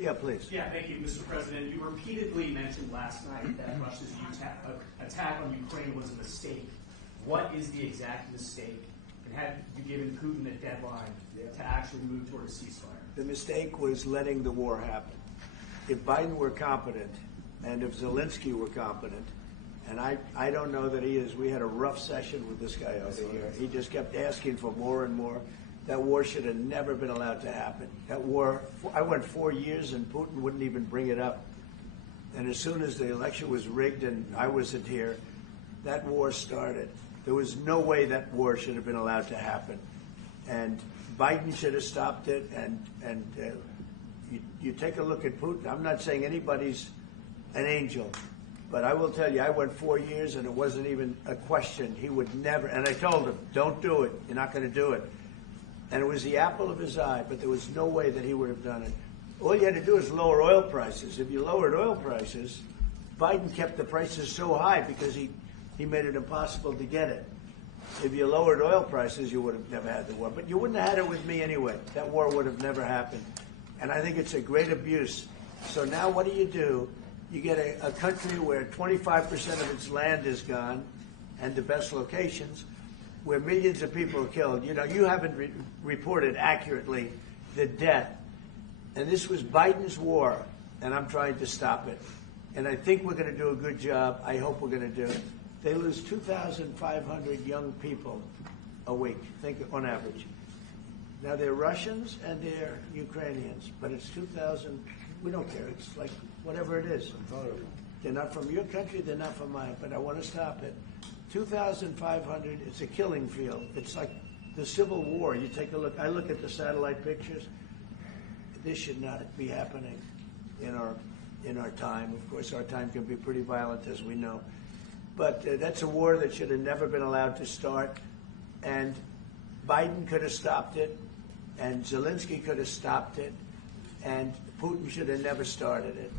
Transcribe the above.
Yeah, please. Yeah, thank you, Mr. President. You repeatedly mentioned last night that Russia's attack on Ukraine was a mistake. What is the exact mistake? And have you given Putin a deadline to actually move toward a ceasefire? The mistake was letting the war happen. If Biden were competent, and if Zelensky were competent, and I don't know that he is. We had a rough session with this guy over here. He just kept asking for more and more. That war should have never been allowed to happen. That war, I went 4 years and Putin wouldn't even bring it up. And as soon as the election was rigged and I wasn't here, that war started. There was no way that war should have been allowed to happen. And Biden should have stopped it. And you take a look at Putin. I'm not saying anybody's an angel. But I will tell you, I went 4 years and it wasn't even a question. He would never, and I told him, don't do it. You're not going to do it. And it was the apple of his eye, but there was no way that he would have done it. All you had to do is lower oil prices. If you lowered oil prices, Biden kept the prices so high because he made it impossible to get it. If you lowered oil prices, you would have never had the war. But you wouldn't have had it with me anyway. That war would have never happened. And I think it's a great abuse. So now what do? You get a country where 25% of its land is gone, and the best locations, where millions of people are killed. You know, you haven't reported accurately the death. And this was Biden's war, and I'm trying to stop it. And I think we're going to do a good job. I hope we're going to do it. They lose 2,500 young people a week, think on average. Now, they're Russians and they're Ukrainians, but it's 2,000. We don't care. It's like whatever it is. They're not from your country. They're not from mine, but I want to stop it. 2,500, it's a killing field. It's like the Civil War. You take a look. I look at the satellite pictures. This should not be happening in our time. Of course, our time can be pretty violent, as we know. But that's a war that should have never been allowed to start. And Biden could have stopped it, and Zelensky could have stopped it, and Putin should have never started it.